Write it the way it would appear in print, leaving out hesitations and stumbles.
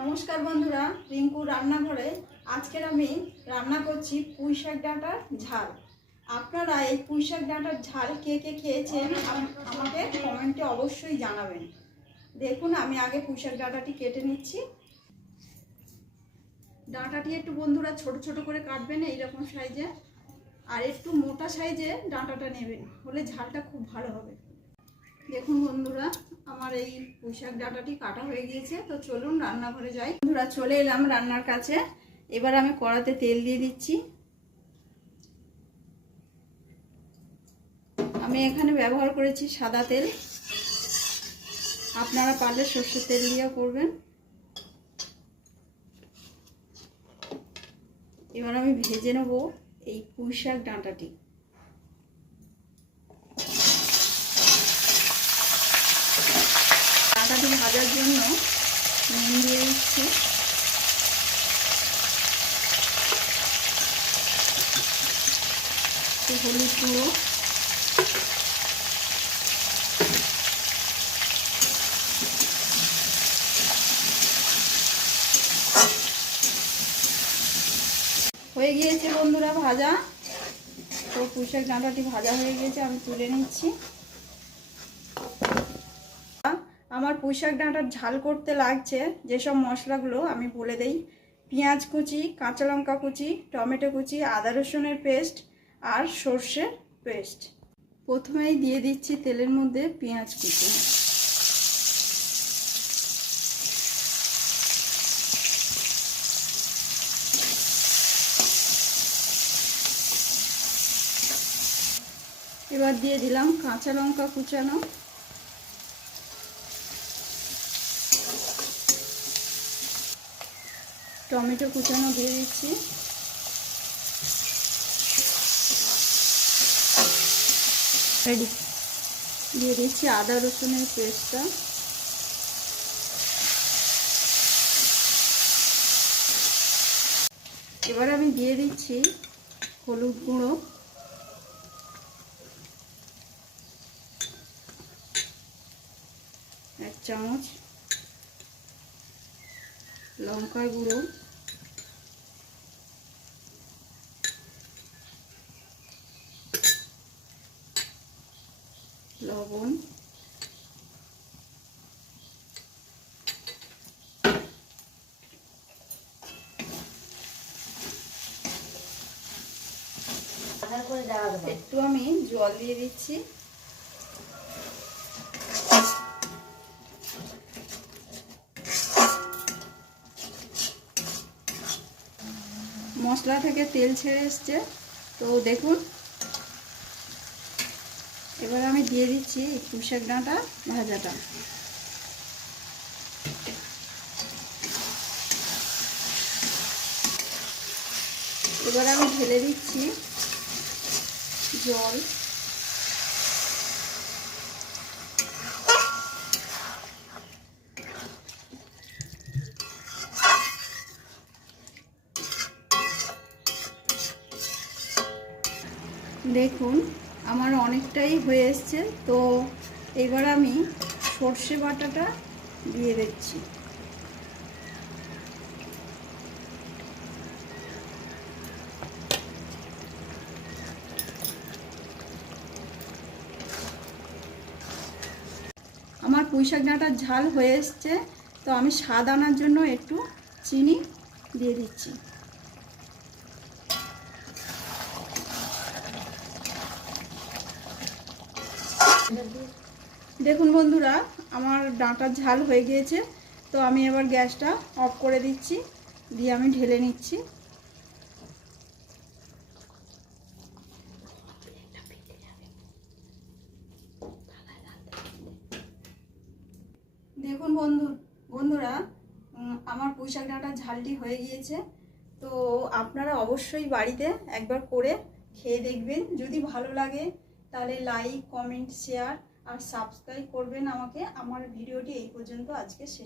নমস্কার বন্ধুরা, রিঙ্কু রান্নাঘরে আজকের আমি রান্না করছি পুঁইশাক ডাঁটার ঝাল। আপনারা এই পুঁইশাক ডাঁটার ঝাল কে কে খেয়েছেন আমাকে কমেন্টে অবশ্যই জানাবেন। দেখুন, আমি আগে পুঁইশাক ডাঁটাটি কেটে নিচ্ছি। ডাঁটাটি একটু বন্ধুরা ছোট ছোট করে কাটবেন, এইরকম সাইজে, আর একটু মোটা সাইজে ডাঁটাটা নেবেন, হলে ঝালটা খুব ভালো হবে। দেখুন বন্ধুরা, আমার এই পুঁইশাক ডাঁটাটি কাটা হয়ে গিয়েছে। তো চলুন রান্নাঘরে যাই। বন্ধুরা, চলে এলাম রান্নার কাছে। এবার আমি কড়াতে তেল দিয়ে দিচ্ছি। আমি এখানে ব্যবহার করেছি সাদা তেল, আপনারা পারলে সর্ষের তেল দিয়েও করবেন। এবার আমি ভেজে নেব এই পুঁইশাক ডাঁটাটি। ডাঁটাটি ভাজার জন্য নুন দিয়ে দিচ্ছি, হলুদ গুঁড়ো, হয়ে গিয়েছে বন্ধুরা ভাজা। তো পুঁইশাক ডাঁটাটি ভাজা হয়ে গিয়েছে, আমি তুলে নিচ্ছি। আমার পুঁইশাক ডাঁটার ঝাল করতে লাগছে যেসব মশলাগুলো আমি বলে দেই: পেঁয়াজ কুচি, কাঁচা লঙ্কা কুচি, টমেটো কুচি, আদা রসুনের পেস্ট আর সর্ষের পেস্ট। প্রথমেই দিয়ে দিচ্ছি তেলের মধ্যে পেঁয়াজ কুচি। এবার দিয়ে দিলাম কাঁচা লঙ্কা কুচানো, টমেটো কুচানো দিয়ে দিচ্ছি, দিয়ে দিচ্ছি আদা রসুনের পেস্টটা, এবার আমি দিয়ে দিচ্ছি হলুদ গুঁড়ো, এক চামচ, লঙ্কার গুঁড়ো, লবণ, একটু আমি জল দিয়ে দিচ্ছি। মশলা থেকে তেল ছেড়ে এসছে, তো দেখুন। এবার আমি দিয়ে দিচ্ছি পুঁইশাক ডাঁটা ভাজাটা। এবার আমি ঢেলে দিচ্ছি জল। দেখুন, আমার অনেকটাই হয়ে এসছে। তো এবার আমি সর্ষে বাটাটা দিয়ে দিচ্ছি। আমার পুঁইশাক ডাঁটার ঝাল হয়ে এসছে, তো আমি স্বাদ আনার জন্য একটু চিনি দিয়ে দিচ্ছি। দেখুন বন্ধুরা, আমার ডাঁটার ঝাল হয়ে গিয়েছে। তো আমি এবার গ্যাসটা অফ করে দিচ্ছি, দিয়ে আমি ঢেলে নিচ্ছি। দেখুন বন্ধুরা, আমার পুঁইশাক ডাঁটার ঝালটি হয়ে গিয়েছে। তো আপনারা অবশ্যই বাড়িতে একবার করে খেয়ে দেখবেন। যদি ভালো লাগে তাহলে লাইক, কমেন্ট, শেয়ার আর সাবস্ক্রাইব করবেন আমাকে। আমার ভিডিওটি এই পর্যন্ত আজকে শেষ।